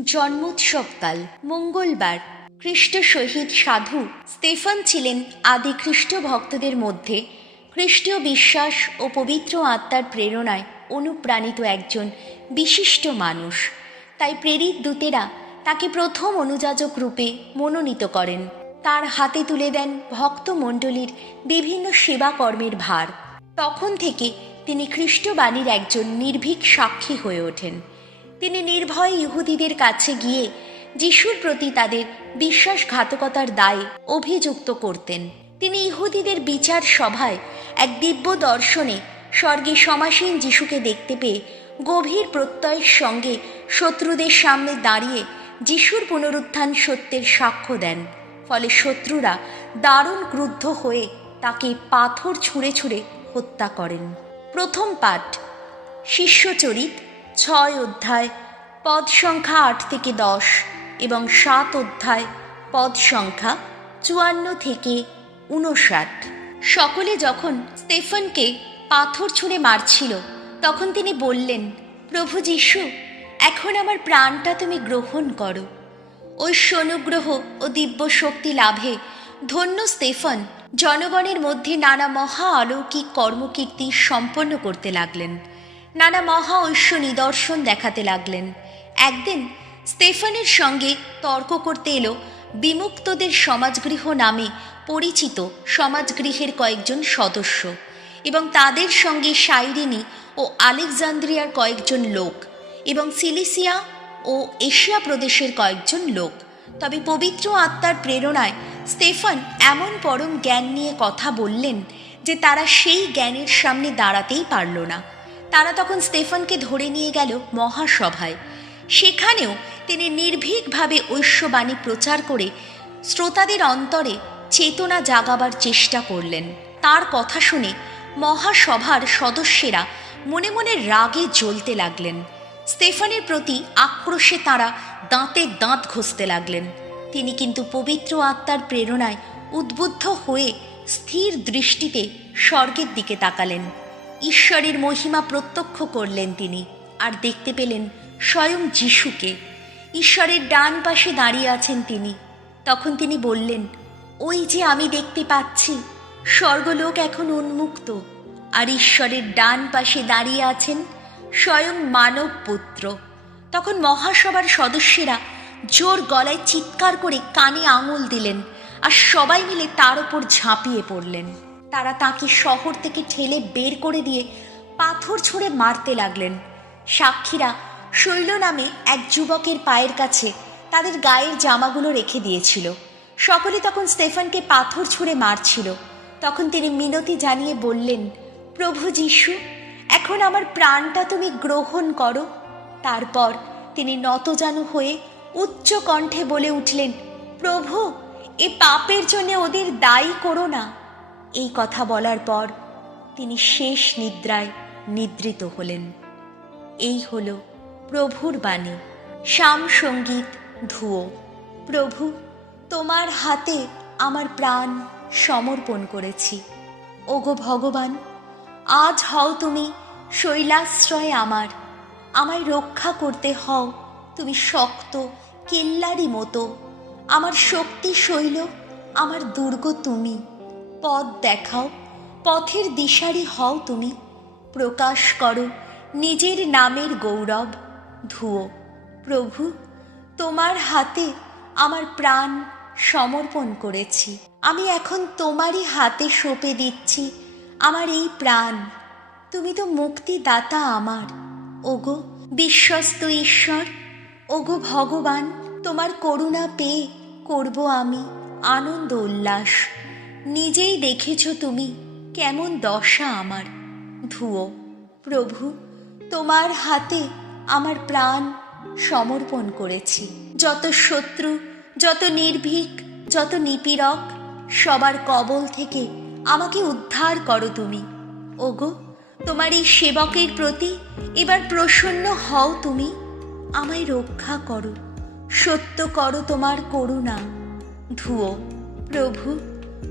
জন্মোৎসবকাল মঙ্গলবার। খ্রিস্ট শহীদ সাধু স্তেফান ছিলেন আদি খ্রিস্ট ভক্তদের মধ্যে খ্রিস্টীয় বিশ্বাস ও পবিত্র আত্মার প্রেরণায় অনুপ্রাণিত একজন বিশিষ্ট মানুষ। তাই প্রেরিত দূতেরা তাকে প্রথম অনুযাজক রূপে মনোনীত করেন। তার হাতে তুলে দেন ভক্তমণ্ডলীর বিভিন্ন সেবা কর্মের ভার। তখন থেকে তিনি খ্রিস্টবাণীর একজন নির্ভীক সাক্ষী হয়ে ওঠেন। তিনি নির্ভয় ইহুদিদের কাছে গিয়ে যিশুর প্রতি তাদের বিশ্বাসঘাতকতার দায়ে অভিযুক্ত করতেন। তিনি ইহুদিদের বিচার সভায় এক দিব্য দর্শনে স্বর্গে সমাসীন যিশুকে দেখতে পেয়ে গভীর প্রত্যয়ের সঙ্গে শত্রুদের সামনে দাঁড়িয়ে যিশুর পুনরুত্থান সত্যের সাক্ষ্য দেন। ফলে শত্রুরা দারুণ ক্রুদ্ধ হয়ে তাকে পাথর ছুঁড়ে ছুঁড়ে হত্যা করেন। প্রথম পাঠ শিষ্যচরিত 6 অধ্যায় পদ সংখ্যা 8 থেকে 10 এবং 7 অধ্যায় পদ সংখ্যা 54 থেকে 59। সকলে যখন স্তেফানকে পাথর ছুঁড়ে মারছিল তখন তিনি বললেন, প্রভু যীশু, এখন আমার প্রাণটা তুমি গ্রহণ করো। ঐশ্বনুগ্রহ ও দিব্য শক্তি লাভে ধন্য স্তেফান জনগণের মধ্যে নানা মহা অলৌকিক কর্মকীর্তি সম্পন্ন করতে লাগলেন, নানা মহা ঐশ্ব নিদর্শন দেখাতে লাগলেন। একদিন স্তেফানের সঙ্গে তর্ক করতে এলো বিমুক্তদের সমাজগৃহ নামে পরিচিত সমাজগৃহের কয়েকজন সদস্য এবং তাদের সঙ্গে সাইরিনি ও আলেকজান্দ্রিয়ার কয়েকজন লোক এবং সিলিসিয়া ও এশিয়া প্রদেশের কয়েকজন লোক। তবে পবিত্র আত্মার প্রেরণায় স্তেফান এমন পরম জ্ঞান নিয়ে কথা বললেন যে তারা সেই জ্ঞানের সামনে দাঁড়াতেই পারল না। তারা তখন স্তেফানকে ধরে নিয়ে গেল মহাসভায়। সেখানেও তিনি নির্ভীকভাবে ঐশ্ববাণী প্রচার করে শ্রোতাদের অন্তরে চেতনা জাগাবার চেষ্টা করলেন। তার কথা শুনে মহাসভার সদস্যেরা মনে মনে রাগে জ্বলতে লাগলেন। স্তেফানের প্রতি আক্রোশে তাঁরা দাঁতে দাঁত ঘষতে লাগলেন। তিনি কিন্তু পবিত্র আত্মার প্রেরণায় উদ্বুদ্ধ হয়ে স্থির দৃষ্টিতে স্বর্গের দিকে তাকালেন। ঈশ্বরের মহিমা প্রত্যক্ষ করলেন তিনি, আর দেখতে পেলেন স্বয়ং যিশুকে। ঈশ্বরের ডান পাশে দাঁড়িয়ে আছেন তিনি। তখন তিনি বললেন, ওই যে আমি দেখতে পাচ্ছি স্বর্গলোক এখন উন্মুক্ত, আর ঈশ্বরের ডান পাশে দাঁড়িয়ে আছেন স্বয়ং মানব পুত্র। তখন মহাসভার সদস্যরা জোর গলায় চিৎকার করে কানে আঙুল দিলেন আর সবাই মিলে তার ওপর ঝাঁপিয়ে পড়লেন। তারা তাকে শহর থেকে ঠেলে বের করে দিয়ে পাথর ছুঁড়ে মারতে লাগলেন। সাক্ষীরা শৈল নামে এক যুবকের পায়ের কাছে তাদের গায়ের জামাগুলো রেখে দিয়েছিল। সকলে তখন স্তেফানকে পাথর ছুঁড়ে মারছিল। তখন তিনি মিনতি জানিয়ে বললেন, প্রভু যীশু, এখন আমার প্রাণটা তুমি গ্রহণ করো। তারপর তিনি নতজানু হয়ে উচ্চ কণ্ঠে বলে উঠলেন, প্রভু, এ পাপের জন্য ওদের দায়ী করো না। এই কথা বলার পর তিনি শেষ নিদ্রায় নিদ্রিত হলেন। এই হল প্রভুর বাণী। শাম সঙ্গীত ধুয়ো। প্রভু, তোমার হাতে আমার প্রাণ সমর্পণ করেছি। ওগো ভগবান, আজ হও তুমি শৈলাশ্রয় আমার। আমায় রক্ষা করতে হও তুমি শক্ত কেল্লারি মতো। আমার শক্তি শৈল, আমার দুর্গ তুমি। পথ দেখাও, পথের দিশারি হও তুমি। প্রকাশ করো নিজের নামের গৌরব। ধুয়ো। প্রভু, তোমার হাতে আমার প্রাণ সমর্পণ করেছি। আমি এখন তোমারই হাতে সঁপে দিচ্ছি আমার এই প্রাণ। তুমি তো মুক্তিদাতা আমার। ওগো বিশ্বস্ত ঈশ্বর, ওগো ভগবান, তোমার করুণা পেয়ে করব আমি আনন্দ উল্লাস। নিজেই দেখেছ তুমি কেমন দশা আমার। ধুয়ো। প্রভু, তোমার হাতে আমার প্রাণ সমর্পণ করেছি। যত শত্রু, যত নির্ভীক, যত নিপীড়ক, সবার কবল থেকে আমাকে উদ্ধার করো তুমি। ওগো, তোমার এই সেবকের প্রতি এবার প্রসন্ন হও তুমি। আমায় রক্ষা করো, সত্য করো তোমার করুণা। ধুয়ো। প্রভু,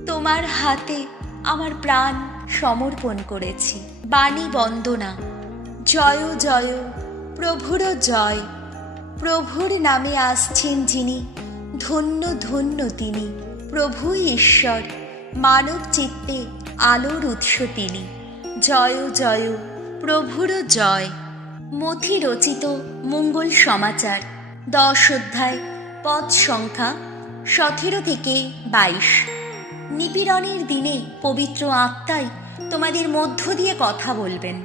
তোমার হাতে আমার প্রাণ সমর্পণ করেছি। বাণী বন্দনা। জয় জয়, প্রভুর জয়। প্রভুর নামে আসছেন যিনি, ধন্য ধন্য তিনি। প্রভুই ঈশ্বর, মানব চিত্তে আলোর উৎস তিনি। জয় জয় প্রভুর জয়। মথি রচিত মঙ্গল সমাচার 10 অধ্যায়, পদ সংখ্যা 17 থেকে 22। নিপীড়নের দিনে পবিত্র আত্মাই তোমাদের মধ্য দিয়ে কথা বলবেন।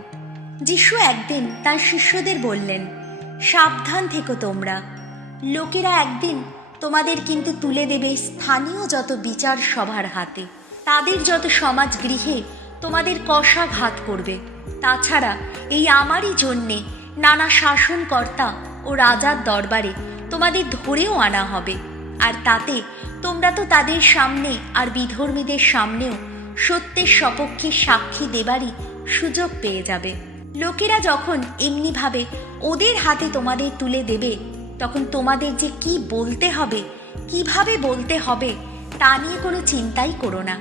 যিশু একদিন তার শিষ্যদের বললেন, সাবধান থেকো তোমরা। লোকেরা একদিন তোমাদের কিন্তু তুলে দেবে স্থানীয় যত বিচার সভার হাতে। তাদের যত সমাজ গৃহে তোমাদের কষাঘাত করবে। তাছাড়া এই আমারই জন্যে নানা শাসনকর্তা ও রাজার দরবারে তোমাদের ধরেও আনা হবে। আর তাতে তোমরা তো তাদের সামনে আর বিধর্মীদের সামনেও সত্যের সপক্ষে সাক্ষী দেবারই সুযোগ পেয়ে যাবে। লোকেরা যখন এমনিভাবে ওদের হাতে তোমাদের তুলে দেবে, তখন তোমাদের যে কি বলতে হবে, কিভাবে বলতে হবে, তা নিয়ে কোনো চিন্তাই করো না।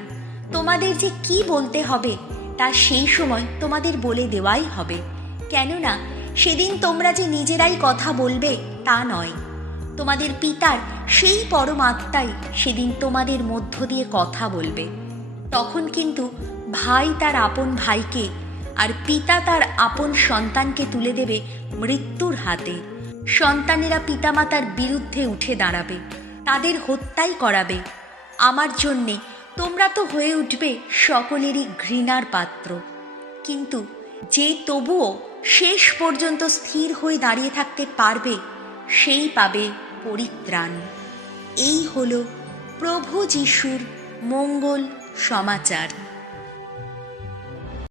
তোমাদের যে কি বলতে হবে তা সেই সময় তোমাদের বলে দেওয়াই হবে। কেননা সেদিন তোমরা যে নিজেরাই কথা বলবে তা নয়, তোমাদের পিতার সেই পরমাত্মাই সেদিন তোমাদের মধ্য দিয়ে কথা বলবে। তখন কিন্তু ভাই তার আপন ভাইকে আর পিতা তার আপন সন্তানকে তুলে দেবে মৃত্যুর হাতে। সন্তানেরা পিতামাতার বিরুদ্ধে উঠে দাঁড়াবে, তাদের হত্যাই করাবে। আমার জন্যে তোমরা তো হয়ে উঠবে সকলেরই ঘৃণার পাত্র। কিন্তু যে তবুও শেষ পর্যন্ত স্থির হয়ে দাঁড়িয়ে থাকতে পারবে, সেই পাবে পরিত্রাণ। এই হলো প্রভু যিশুর মঙ্গল সমাচার।